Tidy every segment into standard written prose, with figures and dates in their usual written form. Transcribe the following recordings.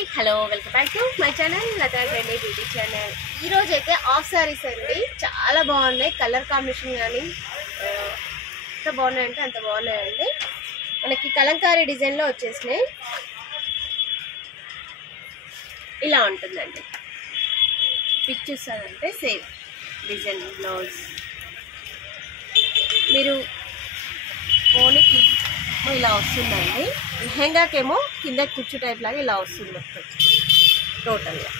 Hi hello welcome back to my channel Latha trendy beauty channel. ఈరోజు అయితే of saris అండి, చాలా బాగున్నాయి. కలర్ కాంబినేషన్ కానీ ఎంత బాగున్నాయంటే అంత బాగున్నాయండి. మనకి కలంకారీ డిజైన్లో వచ్చేసినాయి. ఇలా ఉంటుందండి. పిక్ చూస్తానంటే సేమ్ డిజైన్ బ్లౌజ్. మీరు ఓనికి ఇలా వస్తుందండి. లెహంగాకేమో కింద కుచ్చు టైప్ లాగా ఇలా వస్తుంది మొత్తం టోటల్గా.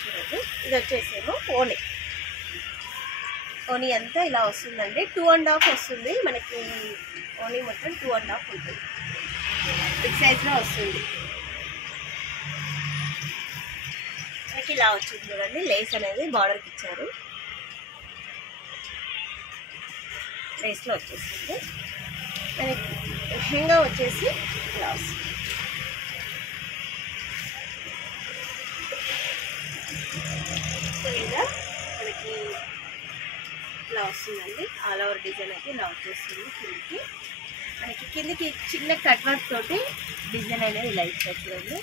చూడండి, ఇది వచ్చేసేమో ఓనీ అంతా ఇలా వస్తుందండి. 2.5 వస్తుంది మనకి. ఓనీ మొత్తం 2.5 ఉంటుంది. బిగ్ సైజ్లో వస్తుంది. మనకి ఇలా వచ్చింది చూడండి. లేస్ అనేది బార్డర్కి ఇచ్చారు. లేస్లో వచ్చేసింది. మనకి లెహంగా వచ్చేసి ఇలా వస్తుంది. ఇలా మనకి ఇలా వస్తుందండి. ఆల్ ఓవర్ డిజైన్ అయితే ఇలా వచ్చేస్తుంది. కిందికి మనకి కిందికి చిన్న కట్ వర్క్ తోటి డిజైన్ అనేది ఇలా ఇచ్చారు చూడండి.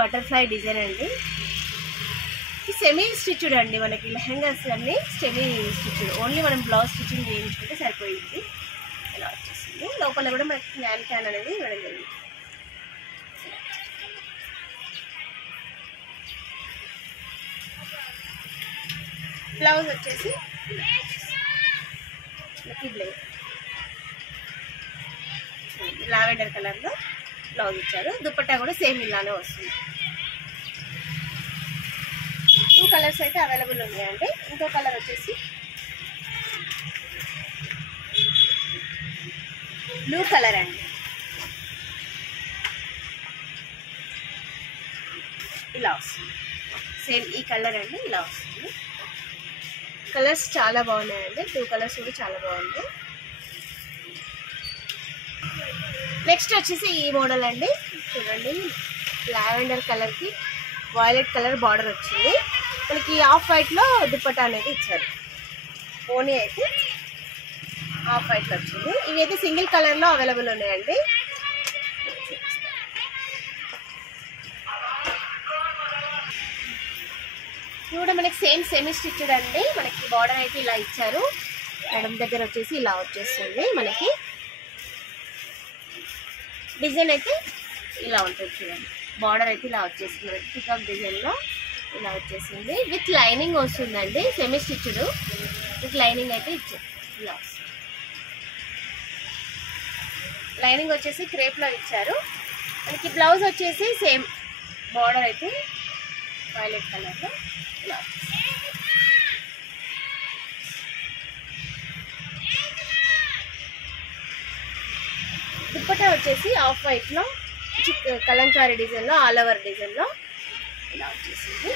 బటర్ఫ్లై డిజైన్ అండి. సెమీ స్టిచ్డ్ అండి. మనకి లెహంగాస్ అన్ని సెమీ స్టిచ్డ్. ఓన్లీ మనం బ్లౌజ్ స్టిచ్చింగ్ చేయించుకుంటే సరిపోయింది. ఇలా వచ్చేసింది. లోపల కూడా మనకి క్యాన్ అనేది ఇవ్వడం జరిగింది. బ్లౌజ్ వచ్చేసి మనకి లావెండర్ కలర్లో బ్లౌజ్ ఇచ్చారు. దుపట్టా కూడా సేమ్ ఇలానే వస్తుంది. 2 కలర్స్ అయితే అవైలబుల్ ఉన్నాయండి. ఇంకో కలర్ వచ్చేసి బ్లూ కలర్ అండి. ఇలా వస్తుంది. సేమ్ ఈ కలర్ అండి. ఇలా వస్తుంది. కలర్స్ చాలా బాగున్నాయండి. 2 కలర్స్ కూడా చాలా బాగుంది. నెక్స్ట్ వచ్చేసి ఈ మోడల్ అండి. చూడండి, లావెండర్ కలర్కి వైలెట్ కలర్ బార్డర్ వచ్చింది. మనకి ఆఫ్ వైట్లో దుపట్టా అనేది ఇచ్చారు. ఓనీ అయితే ఆఫ్ వైట్లో వచ్చింది. ఇవి అయితే సింగిల్ కలర్లో అవైలబుల్ ఉన్నాయండి. ఇవి కూడా మనకి సేమ్ సెమీ స్టిచ్డ్ అండి. మనకి బార్డర్ అయితే ఇలా ఇచ్చారు. మేడం దగ్గర వచ్చేసి ఇలా వచ్చేస్తుంది. మనకి డిజైన్ అయితే ఇలా ఉంటుంది చూడండి. బార్డర్ అయితే ఇలా వచ్చేసింది. మనకి పికాక్ డిజైన్లో ఇలా వచ్చేసింది. విత్ లైనింగ్ వస్తుందండి. సెమీ స్టిచ్డ్ విత్ లైనింగ్ అయితే ఇచ్చారు. ఇలా వస్తుంది. లైనింగ్ వచ్చేసి క్రేప్లో ఇచ్చారు. మనకి బ్లౌజ్ వచ్చేసి సేమ్ బార్డర్ అయితే వైలెట్ కలర్లో ఇలా వస్తుంది. దుపట్టా వచ్చేసి ఆఫ్ వైట్లో కలంకారీ డిజైన్లో ఆల్ ఓవర్ డిజైన్లో ఇలా వచ్చేసింది.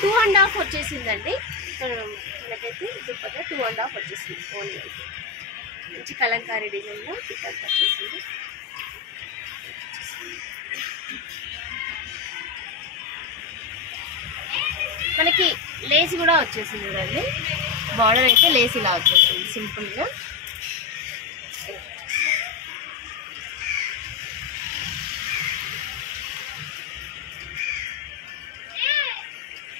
2.5 వచ్చేసిందండి. మనకైతే దుపట్టా 2.5 వచ్చేసింది. ఓన్లీ అయితే మంచి కలంకారీ డిజైన్లో పికప్ వచ్చేసింది. మనకి లేస్ కూడా వచ్చేసింది చూడండి. బార్డర్ అయితే లేస్ ఇలా వచ్చేసింది సింపుల్గా.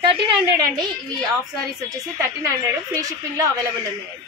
1300 అండి. ఇవి ఆఫ్ సారీస్ వచ్చేసి 1300. ఫ్రీ షిప్పింగ్లో అవైలబుల్ ఉన్నాయండి.